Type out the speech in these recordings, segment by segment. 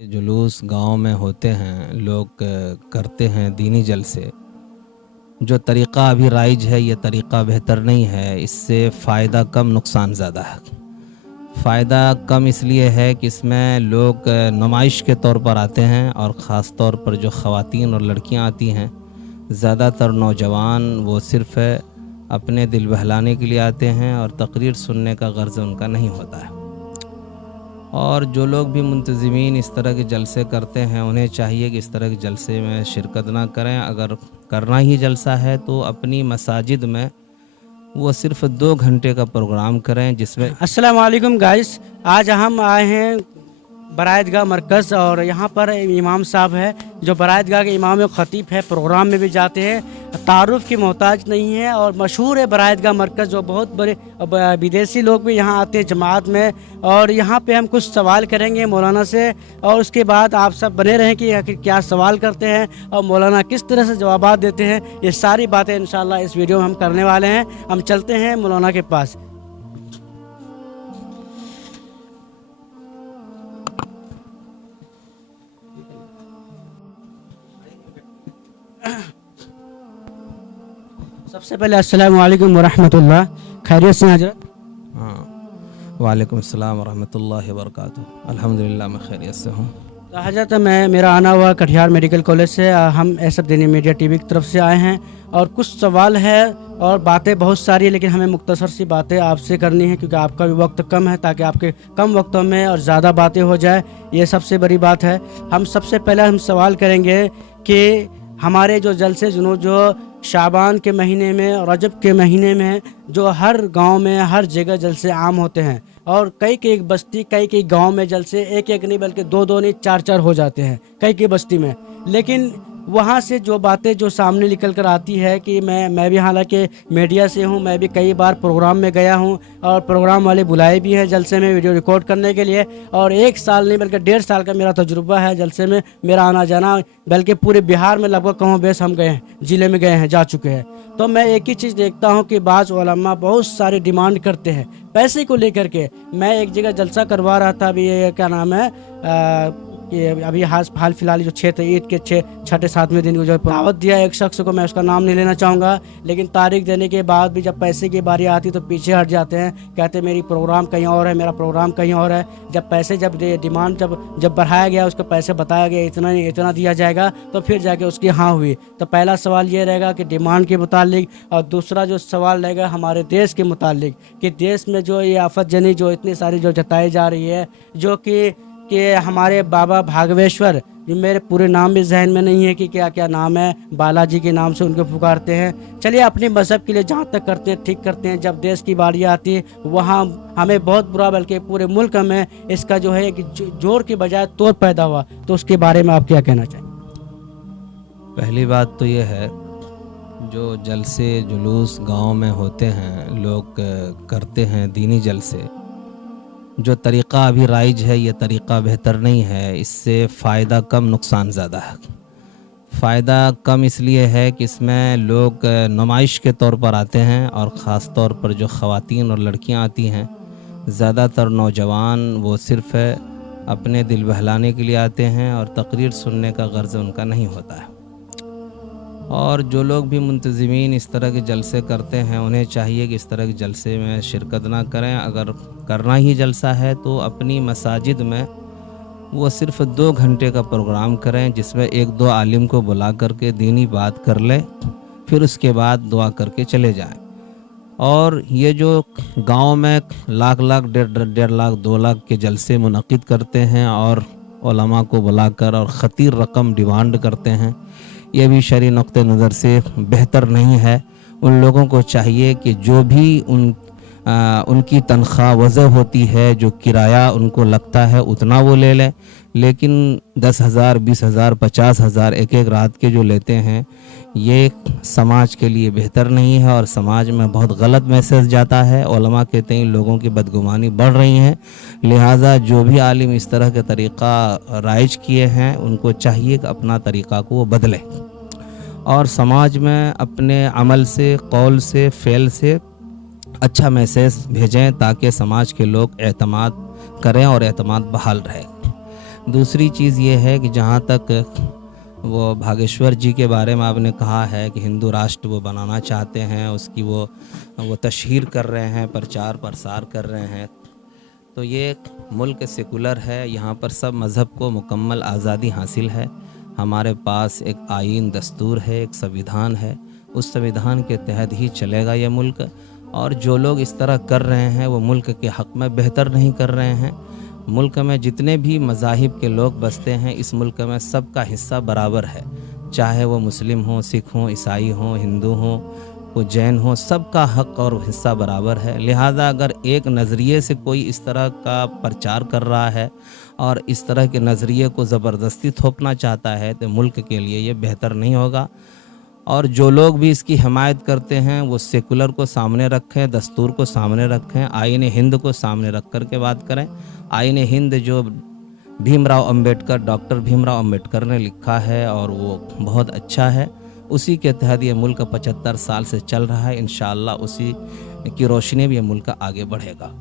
जुलूस गांव में होते हैं, लोग करते हैं दीनी जलसे। जो तरीक़ा अभी राइज है ये तरीक़ा बेहतर नहीं है। इससे फ़ायदा कम नुकसान ज़्यादा है। फ़ायदा कम इसलिए है कि इसमें लोग नुमाइश के तौर पर आते हैं और ख़ास तौर पर जो ख़वातीन और लड़कियां आती हैं, ज़्यादातर नौजवान वो सिर्फ़ अपने दिल बहलाने के लिए आते हैं और तकरीर सुनने का गर्ज़ उनका नहीं होता है। और जो लोग भी मुंतज़मीन इस तरह के जलसे करते हैं उन्हें चाहिए कि इस तरह के जलसे में शिरकत ना करें। अगर करना ही जलसा है तो अपनी मसाजिद में वो सिर्फ़ 2 घंटे का प्रोग्राम करें जिसमें अस्सलाम वालेकुम गाइस। आज हम आए हैं बराईदगाह मरकज़ और यहाँ पर इमाम साहब है जो बराईदगाह के इमाम व ख़तीब है। प्रोग्राम में भी जाते हैं, तारुफ़ की मोहताज नहीं है और मशहूर है बराईदगाह मरकज़। जो बहुत बड़े विदेशी लोग भी यहाँ आते हैं जमात में। और यहाँ पे हम कुछ सवाल करेंगे मौलाना से और उसके बाद आप सब बने रहें कि आखिर क्या सवाल करते हैं और मौलाना किस तरह से जवाब देते हैं। ये सारी बातें इंशाअल्लाह इस वीडियो में हम करने वाले हैं। हम चलते हैं मौलाना के पास। सबसे पहले अस्सलाम वालेकुम वरहमतुल्लाह। खैरियत से हजरत? हाँ, वालेकुम अस्सलाम वरहमतुल्लाहि वबरकातुहू। अल्हम्दुलिल्लाह मैं खैरियत से हूँ। तो हजरत मेरा आना हुआ कटिहार मेडिकल कॉलेज से। हम एसएफ दीनी मीडिया टीवी की तरफ से आए हैं और कुछ सवाल है और बातें बहुत सारी है, लेकिन हमें मुख्तसर सी बातें आपसे करनी है क्योंकि आपका भी वक्त कम है, ताकि आपके कम वक्तों में और ज़्यादा बातें हो जाए। ये सबसे बड़ी बात है। हम सबसे पहले हम सवाल करेंगे कि हमारे जो जलसे जुनून जो शाबान के महीने में और रजब के महीने में जो हर गांव में हर जगह जलसे आम होते हैं और कई कई बस्ती कई गांव में जलसे एक एक नहीं बल्कि दो दो नहीं चार चार हो जाते हैं कई बस्ती में। लेकिन वहाँ से जो बातें जो सामने निकल कर आती है कि मैं भी हालांकि मीडिया से हूँ, मैं भी कई बार प्रोग्राम में गया हूँ और प्रोग्राम वाले बुलाए भी हैं जलसे में वीडियो रिकॉर्ड करने के लिए। और 1 साल नहीं बल्कि 1.5 साल का मेरा तजुर्बा है जलसे में, मेरा आना जाना, बल्कि पूरे बिहार में लगभग कहों बेस हम गए हैं, ज़िले में गए हैं, जा चुके हैं। तो मैं एक ही चीज़ देखता हूँ कि बाज़ उलमा बहुत सारे डिमांड करते हैं पैसे को लेकर के। मैं एक जगह जलसा करवा रहा था, अभी ये क्या नाम है कि अभी हाल फिलहाल जो 6 ईद के 6 7वें दिन को जो दावत दिया एक शख्स को, मैं उसका नाम नहीं लेना चाहूँगा, लेकिन तारीख देने के बाद भी जब पैसे की बारी आती तो पीछे हट जाते हैं, कहते हैं मेरी प्रोग्राम कहीं और है, मेरा प्रोग्राम कहीं और है। जब पैसे डिमांड जब बढ़ाया गया, उसको पैसे बताया गया इतना दिया जाएगा, तो फिर जाके उसकी हाँ हुई। तो पहला सवाल ये रहेगा कि डिमांड के मुतालिक, और दूसरा जो सवाल रहेगा हमारे देश के मुतालिक कि देश में जो ये आफत जनी जो इतनी सारी जो जताई जा रही है, जो कि हमारे बाबा भागवेश्वर, जो मेरे पूरे नाम भी जहन में नहीं है कि क्या क्या नाम है, बालाजी के नाम से उनको पुकारते हैं। चलिए अपने मज़हब के लिए जहाँ तक करते हैं ठीक करते हैं। जब देश की बारी आती है वहाँ हमें बहुत बुरा, बल्कि पूरे मुल्क में इसका जो है कि जोर की बजाय तोड़ पैदा हुआ। तो उसके बारे में आप क्या कहना चाहिए? पहली बात तो ये है, जो जलसे जुलूस गांव में होते हैं, लोग करते हैं दीनी जलसे। जो तरीक़ा अभी राइज है ये तरीक़ा बेहतर नहीं है। इससे फ़ायदा कम नुकसान ज़्यादा है। फ़ायदा कम इसलिए है कि इसमें लोग नुमाइश के तौर पर आते हैं और ख़ास तौर पर जो ख़वातीन और लड़कियां आती हैं, ज़्यादातर नौजवान वो सिर्फ़ अपने दिल बहलाने के लिए आते हैं और तकरीर सुनने का गर्ज़ उनका नहीं होता है। और जो लोग भी मुंतज़मीन इस तरह के जलसे करते हैं उन्हें चाहिए कि इस तरह के जलसे में शिरकत ना करें। अगर करना ही जलसा है तो अपनी मसाजिद में वो सिर्फ़ 2 घंटे का प्रोग्राम करें जिसमें 1-2 आलिम को बुला करके दीनी बात कर लें, फिर उसके बाद दुआ करके चले जाएं। और ये जो गांव में लाख 1.5 लाख 2 लाख के जलसे मुनक़िद करते हैं और उलमा को बुलाकर और ख़तीर रकम डिमांड करते हैं, ये भी शरई नुक्ते नज़र से बेहतर नहीं है। उन लोगों को चाहिए कि जो भी उनकी तनख्वाह वज़ह होती है, जो किराया उनको लगता है उतना वो ले लें, लेकिन 10,000 20,000 50,000 एक रात के जो लेते हैं ये समाज के लिए बेहतर नहीं है और समाज में बहुत गलत मैसेज जाता है। उलमा कहते हैं लोगों की बदगुमानी बढ़ रही है, लिहाजा जो भी आलिम इस तरह के तरीक़ा राइज किए हैं उनको चाहिए कि अपना तरीक़ा को वो बदलें और समाज में अपने अमल से, कौल से, फ़ेल से अच्छा मैसेज भेजें ताकि समाज के लोग एतमाद करें और एतमाद बहाल रहे। दूसरी चीज़ ये है कि जहाँ तक वो भागेश्वर जी के बारे में आपने कहा है कि हिंदू राष्ट्र वो बनाना चाहते हैं, उसकी वो तशहीर कर रहे हैं, प्रचार प्रसार कर रहे हैं, तो ये मुल्क सेकुलर है, यहाँ पर सब मज़हब को मुकम्मल आज़ादी हासिल है। हमारे पास एक आईन दस्तूर है, एक संविधान है, उस संविधान के तहत ही चलेगा ये मुल्क। और जो लोग इस तरह कर रहे हैं वो मुल्क के हक़ में बेहतर नहीं कर रहे हैं। मुल्क में जितने भी मज़ाहिब के लोग बसते हैं, इस मुल्क में सबका हिस्सा बराबर है, चाहे वो मुस्लिम हों, सिख हों, ईसाई हों, हिंदू हों, कोई जैन हो, सबका हक़ और हिस्सा बराबर है। लिहाजा अगर एक नज़रिए से कोई इस तरह का प्रचार कर रहा है और इस तरह के नज़रिए को ज़बरदस्ती थोपना चाहता है तो मुल्क के लिए ये बेहतर नहीं होगा। और जो लोग भी इसकी हिमायत करते हैं वो सेकुलर को सामने रखें, दस्तूर को सामने रखें, आईन हिंद को सामने रख कर के बात करें। आईन हिंद जो भीमराव अंबेडकर, डॉक्टर भीमराव अंबेडकर ने लिखा है और वो बहुत अच्छा है, उसी के तहत ये मुल्क 75 साल से चल रहा है। इंशाअल्लाह उसी की रोशनी में ये मुल्क आगे बढ़ेगा।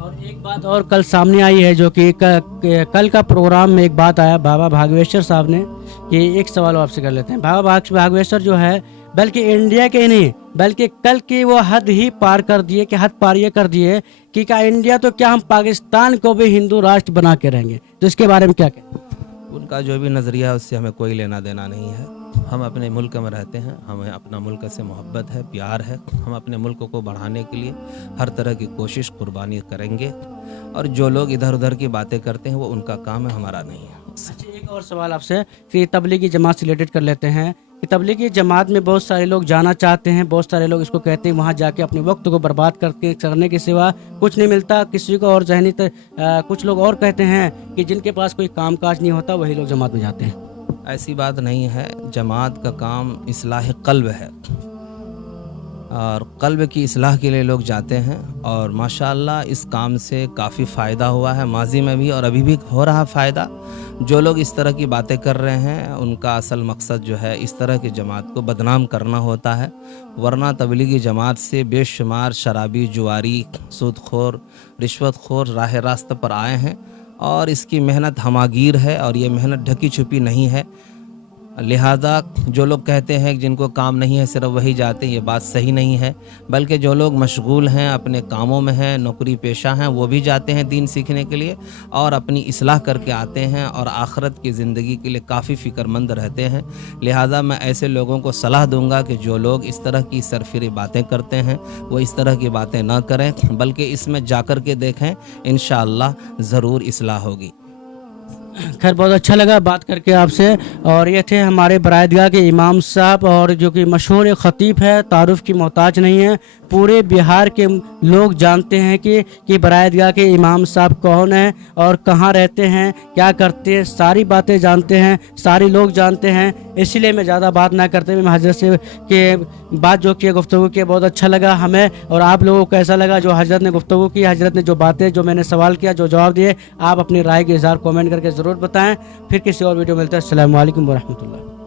और एक बात और कल सामने आई है, जो कि कल का प्रोग्राम में एक बात आया बाबा भागवेश्वर साहब ने, कि एक सवाल आपसे कर लेते हैं। बाबा भागवेश्वर जो है, बल्कि इंडिया के ही नहीं बल्कि कल की वो हद ही पार कर दिए, कि हद पार ये कर दिए कि क्या इंडिया तो क्या हम पाकिस्तान को भी हिंदू राष्ट्र बना के रहेंगे, तो इसके बारे में क्या कहें? उनका जो भी नज़रिया है उससे हमें कोई लेना देना नहीं है। हम अपने मुल्क में रहते हैं, हमें अपना मुल्क से मोहब्बत है, प्यार है। हम अपने मुल्क को बढ़ाने के लिए हर तरह की कोशिश कुर्बानी करेंगे। और जो लोग इधर उधर की बातें करते हैं वो उनका काम है, हमारा नहीं है। अच्छा, एक और सवाल आपसे कि तबलीगी जमात से रिलेटेड कर लेते हैं कि तबलीगी जमात में बहुत सारे लोग जाना चाहते हैं, बहुत सारे लोग इसको कहते हैं वहाँ जाके अपने वक्त को बर्बाद करने के सिवा कुछ नहीं मिलता किसी को। और कुछ लोग और कहते हैं कि जिनके पास कोई कामकाज नहीं होता वही लोग जमात में जाते हैं। ऐसी बात नहीं है। जमात का काम इस्लाह कल्ब है और कल्ब की इस्लाह के लिए लोग जाते हैं और माशाअल्लाह इस काम से काफ़ी फ़ायदा हुआ है, माजी में भी और अभी भी हो रहा फ़ायदा। जो लोग इस तरह की बातें कर रहे हैं उनका असल मकसद जो है इस तरह की जमात को बदनाम करना होता है, वरना तबलीगी जमात से बेशुमार शराबी, जुआरी, सूदखोर, रिश्वतखोर राह रास्ते पर आए हैं और इसकी मेहनत हमागीर है और ये मेहनत ढकी छुपी नहीं है। लिहाजा जो लोग कहते हैं कि जिनको काम नहीं है सिर्फ वही जाते हैं, ये बात सही नहीं है। बल्कि जो लोग मशगूल हैं, अपने कामों में हैं, नौकरी पेशा हैं, वो भी जाते हैं दीन सीखने के लिए और अपनी इस्लाह करके आते हैं और आखिरत की ज़िंदगी के लिए काफ़ी फ़िक्रमंद रहते हैं। लिहाजा मैं ऐसे लोगों को सलाह दूंगा कि जो लोग इस तरह की सरफिरी बातें करते हैं वो इस तरह की बातें ना करें, बल्कि इसमें जाकर के देखें, इंशाअल्लाह ज़रूर इस्लाह होगी। खैर, बहुत अच्छा लगा बात करके आपसे। और ये थे हमारे बरादगाह के इमाम साहब, और जो कि मशहूर ख़तीब है, तारुफ की मोहताज नहीं है। पूरे बिहार के लोग जानते हैं कि बरादगाह के इमाम साहब कौन है और कहाँ रहते हैं, क्या करते हैं, सारी बातें जानते हैं, सारे लोग जानते हैं। इसीलिए मैं ज़्यादा बात ना करते हुए मैं हजरत से के बात जो की गुफ्तगू की बहुत अच्छा लगा हमें। और आप लोगों को कैसा लगा जो हजरत ने गुफ्तगू की, हजरत ने जो बातें, जो मैंने सवाल किया, जो जवाब दिए, आप अपनी राय के इज़हार कमेंट करके ज़रूर बताएं। फिर किसी और वीडियो मिलता है। अस्सलामु अलैकुम व रहमतुल्लाह।